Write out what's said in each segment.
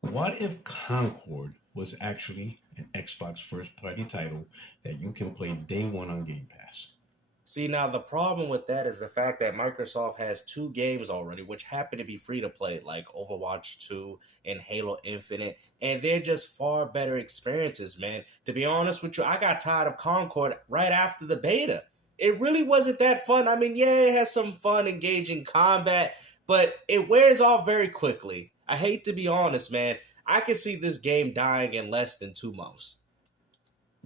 What if Concord was actually an Xbox first party title that you can play day one on Game Pass? See, now the problem with that is the fact that Microsoft has two games already, which happen to be free to play, like Overwatch 2 and Halo Infinite, and they're just far better experiences, man. To be honest with you, I got tired of Concord right after the beta. It really wasn't that fun. I mean, yeah, it has some fun, engaging combat, but it wears off very quickly. I hate to be honest, man. I can see this game dying in less than 2 months.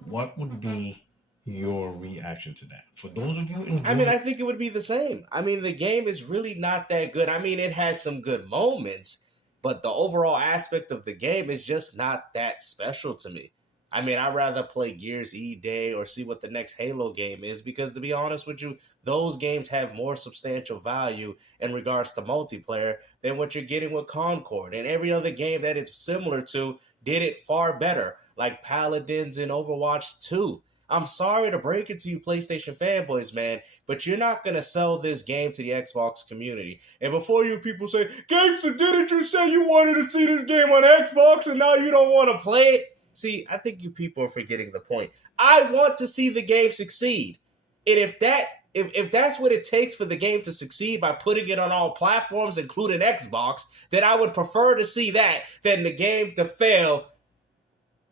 What would be your reaction to that? For those of you I mean, enjoying, I think it would be the same. I mean, the game is really not that good. I mean, it has some good moments, but the overall aspect of the game is just not that special to me. I mean, I'd rather play Gears E Day or see what the next Halo game is because, to be honest with you, those games have more substantial value in regards to multiplayer than what you're getting with Concord. And every other game that it's similar to did it far better, like Paladins and Overwatch 2. I'm sorry to break it to you, PlayStation fanboys, man, but you're not going to sell this game to the Xbox community. And before you people say, Gangster, didn't you say you wanted to see this game on Xbox and now you don't want to play it? See, I think you people are forgetting the point. I want to see the game succeed. And if that's what it takes for the game to succeed by putting it on all platforms, including Xbox, then I would prefer to see that than the game to fail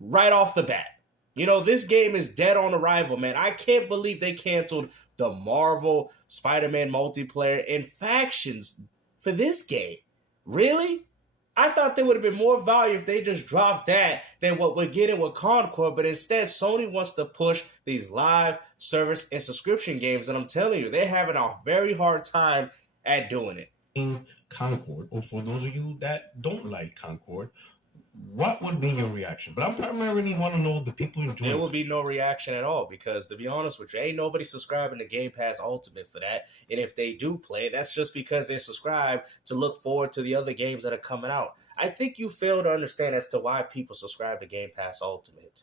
right off the bat. You know, this game is dead on arrival, man. I can't believe they canceled the Marvel Spider-Man multiplayer and factions for this game. Really? I thought there would have been more value if they just dropped that than what we're getting with Concord, but instead Sony wants to push these live service and subscription games, and I'm telling you, they're having a very hard time at doing it. Concord, or for those of you that don't like Concord, what would be your reaction? But I primarily want to know the people There enjoying. will be no reaction at all because, to be honest with you, ain't nobody subscribing to Game Pass Ultimate for that. And if they do play it, that's just because they subscribe to look forward to the other games that are coming out. I think you fail to understand as to why people subscribe to Game Pass Ultimate.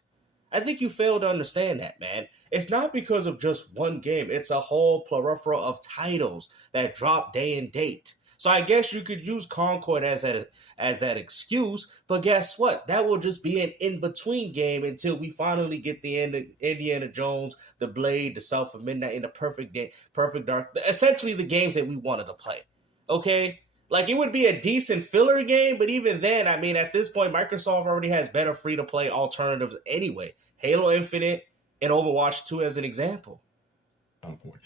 I think you fail to understand that, man. It's not because of just one game. It's a whole plethora of titles that drop day and date. So I guess you could use Concord as that excuse, but guess what? That will just be an in-between game until we finally get the end of Indiana Jones, the Blade, the South of Midnight, and the Perfect Game, Perfect Dark. Essentially the games that we wanted to play. Okay? Like, it would be a decent filler game, but even then, I mean, at this point, Microsoft already has better free-to-play alternatives anyway. Halo Infinite and Overwatch 2 as an example. Concord.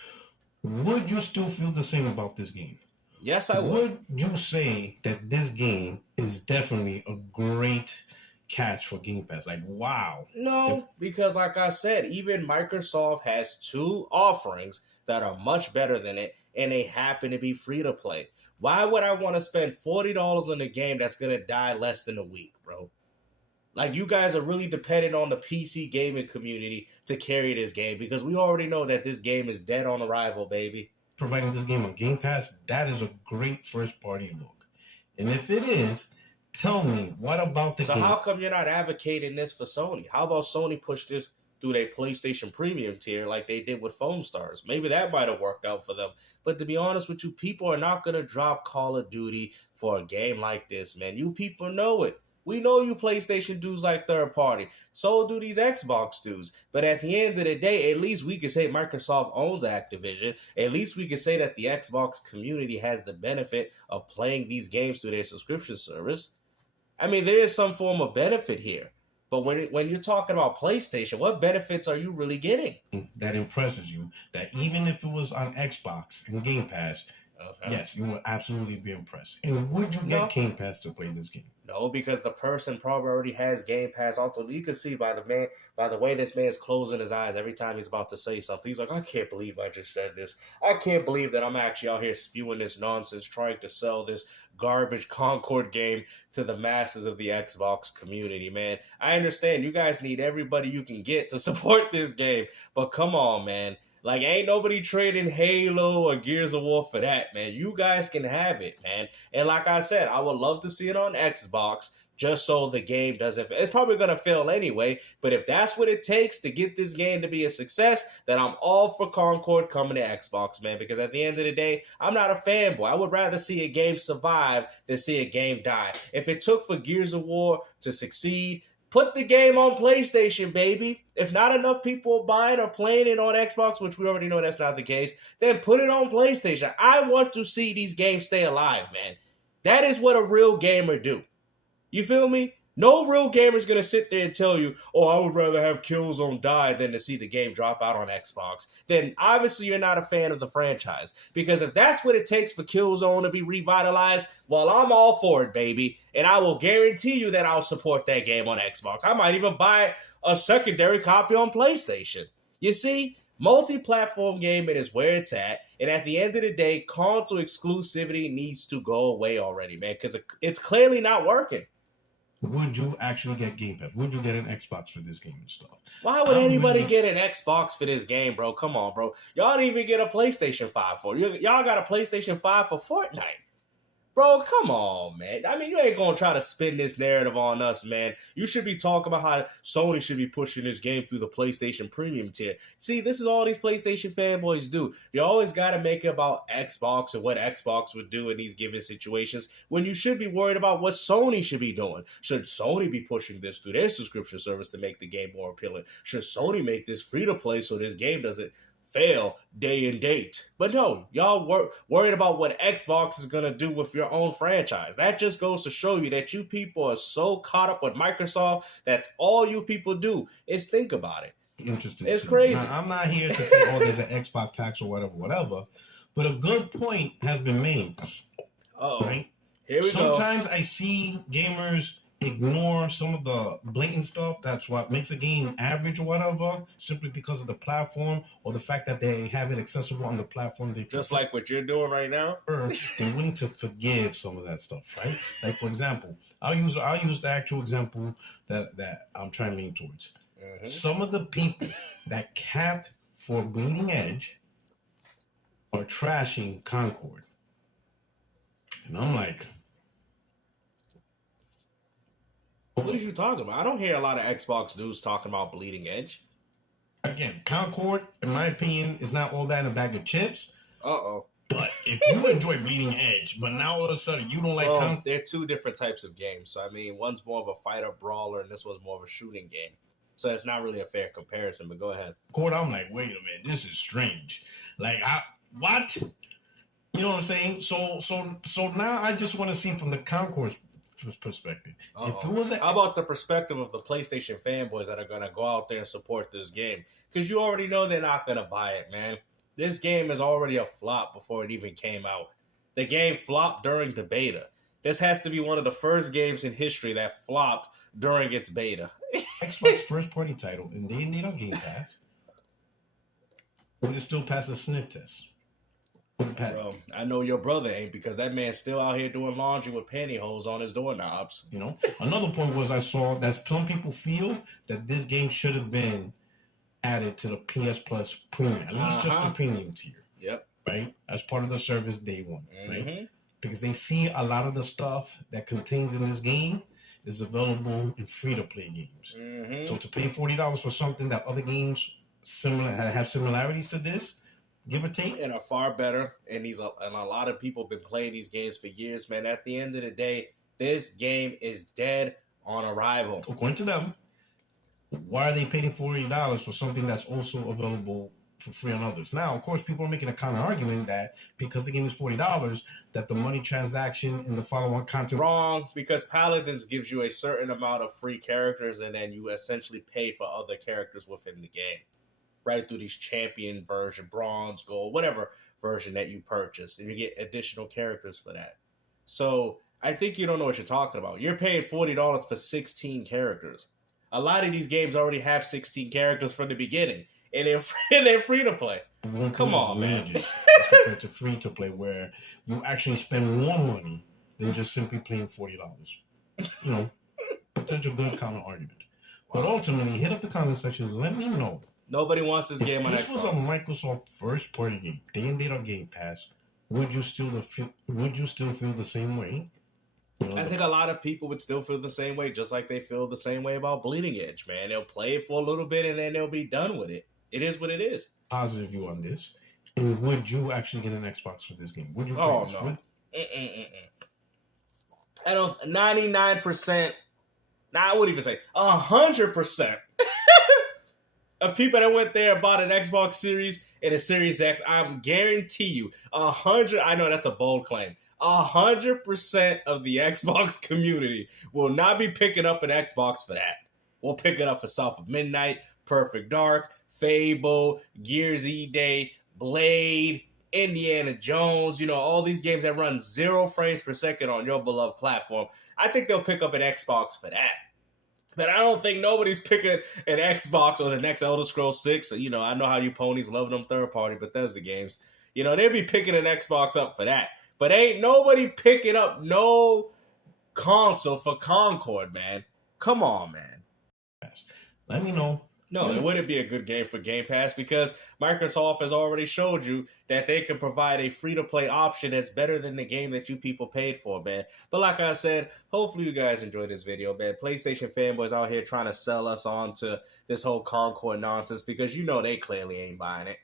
Would you still feel the same about this game? Yes, I would. Would you say that this game is definitely a great catch for Game Pass? Like, wow. No, because like I said, even Microsoft has two offerings that are much better than it, and they happen to be free to play. Why would I want to spend $40 on a game that's gonna die less than a week, bro? Like, you guys are really dependent on the PC gaming community to carry this game because we already know that this game is dead on arrival, baby. Providing this game on Game Pass, that is a great first party look. And if it is, tell me, what about the So game? how come you're not advocating this for Sony? How about Sony push this through their PlayStation Premium tier like they did with Foam Stars? Maybe that might have worked out for them. But to be honest with you, people are not going to drop Call of Duty for a game like this, man. You people know it. We know you PlayStation dudes like third party. So do these Xbox dudes. But at the end of the day, at least we can say Microsoft owns Activision. At least we can say that the Xbox community has the benefit of playing these games through their subscription service. I mean, there is some form of benefit here. But when you're talking about PlayStation, what benefits are you really getting? That impresses you, that even if it was on Xbox and Game Pass, Okay. yes, you would absolutely be impressed. And would you No. get Game Pass to play this game? No, because the person probably already has Game Pass. Also, you can see by the way this man's closing his eyes every time he's about to say something. He's like, I can't believe I just said this. I can't believe that I'm actually out here spewing this nonsense, trying to sell this garbage Concord game to the masses of the Xbox community, man. I understand you guys need everybody you can get to support this game, but come on, man. Like, ain't nobody trading Halo or Gears of War for that, man. You guys can have it, man. And like I said, I would love to see it on Xbox just so the game doesn't. It's probably going to fail anyway, but if that's what it takes to get this game to be a success, then I'm all for Concord coming to Xbox, man, because at the end of the day, I'm not a fanboy. I would rather see a game survive than see a game die. If it took for Gears of War to succeed, put the game on PlayStation, baby. If not enough people are buying or playing it on Xbox, which we already know that's not the case, then put it on PlayStation. I want to see these games stay alive, man. That is what a real gamer do. You feel me? No real gamer is going to sit there and tell you, oh, I would rather have Killzone die than to see the game drop out on Xbox. Then obviously you're not a fan of the franchise. Because if that's what it takes for Killzone to be revitalized, well, I'm all for it, baby. And I will guarantee you that I'll support that game on Xbox. I might even buy a secondary copy on PlayStation. You see? Multi-platform gaming is where it's at. And at the end of the day, console exclusivity needs to go away already, man. Because it's clearly not working. Would you actually get Game Pass? Would you get an Xbox for this game and stuff? Why would anybody get an Xbox for this game, bro? Come on, bro. Y'all didn't even get a PlayStation 5 for it. Y'all got a PlayStation 5 for Fortnite. Bro, come on, man. I mean, you ain't going to try to spin this narrative on us, man. You should be talking about how Sony should be pushing this game through the PlayStation Premium tier. See, this is all these PlayStation fanboys do. You always got to make it about Xbox and what Xbox would do in these given situations when you should be worried about what Sony should be doing. Should Sony be pushing this through their subscription service to make the game more appealing? Should Sony make this free to play so this game doesn't fail day and date? But no, y'all worried about what Xbox is going to do with your own franchise. That just goes to show you that you people are so caught up with Microsoft that all you people do is think about it. Interesting. It's crazy. Now, I'm not here to say, oh, there's an Xbox tax or whatever, but a good point has been made. Right? Here we Sometimes I see gamers ignore some of the blatant stuff. That's what makes a game average or whatever, simply because of the platform or the fact that they have it accessible on the platform. They just like what you're doing right now. They're willing to forgive some of that stuff, right? Like, for example, I'll use the actual example that I'm trying to lean towards. Mm-hmm. Some of the people that capped for Bleeding Edge are trashing Concord, and I'm like, what are you talking about? I don't hear a lot of Xbox dudes talking about Bleeding Edge. Again, Concord, in my opinion, is not all that in a bag of chips. Uh-oh. But if you enjoy Bleeding Edge, but now all of a sudden you don't like Concord. They're two different types of games. So, I mean, one's more of a fighter brawler and this one's more of a shooting game. So it's not really a fair comparison, but go ahead. Concord, I'm like, wait a minute, this is strange. Like, what? You know what I'm saying? So now I just want to see from the Concord's perspective. If it was how about the perspective of the PlayStation fanboys that are going to go out there and support this game? Because you already know they're not going to buy it, man. This game is already a flop before it even came out. The game flopped during the beta. This has to be one of the first games in history that flopped during its beta. Xbox first party title, and they need on Game Pass. But it still passed the sniff test. Bro, I know your brother ain't, because that man's still out here doing laundry with pantyhose on his doorknobs. You know, another point was I saw that some people feel that this game should have been added to the PS Plus Premium, at least just the premium tier. Yep. Right, as part of the service day one. Right, because they see a lot of the stuff that contains in this game is available in free to play games. So to pay $40 for something that other games have similarities to this, give or take, and are far better, and a lot of people have been playing these games for years, man. At the end of the day, this game is dead on arrival. According to them, why are they paying $40 for something that's also available for free on others? Now, of course, people are making a counter argument that because the game is $40, that the money transaction and the follow-on content... Wrong, because Paladins gives you a certain amount of free characters, and then you essentially pay for other characters within the game. Right through these champion version, bronze, gold, whatever version that you purchase, and you get additional characters for that. So I think you don't know what you're talking about. You're paying $40 for 16 characters. A lot of these games already have 16 characters from the beginning, and they're free to play. Come on, man. As compared to free to play, where you actually spend more money than just simply paying $40. You know, potential good counter argument. But ultimately, hit up the comment section and let me know. Nobody wants this game on Xbox. This was a Microsoft first party game. Day and date on Game Pass. Would you still feel the same way? I think a lot of people would still feel the same way, just like they feel the same way about Bleeding Edge, man. They'll play it for a little bit and then they'll be done with it. It is what it is. Positive view on this. And would you actually get an Xbox for this game? Would you play this? No. I don't, 99%, I wouldn't even say 100% of people that went there and bought an Xbox Series and a Series X, I'm guarantee you, I know that's a bold claim, 100% of the Xbox community will not be picking up an Xbox for that. We'll pick it up for South of Midnight, Perfect Dark, Fable, Gears E-Day, Blade, Indiana Jones, all these games that run 0 frames per second on your beloved platform. I think they'll pick up an Xbox for that. But I don't think nobody's picking an Xbox or the next Elder Scrolls 6. I know how you ponies love them third-party Bethesda games. They'll be picking an Xbox up for that. But ain't nobody picking up no console for Concord, man. Come on, man. Let me know. No, it wouldn't be a good game for Game Pass because Microsoft has already showed you that they can provide a free-to-play option that's better than the game that you people paid for, man. But like I said, hopefully you guys enjoyed this video, man. PlayStation fanboys out here trying to sell us on to this whole Concord nonsense because they clearly ain't buying it.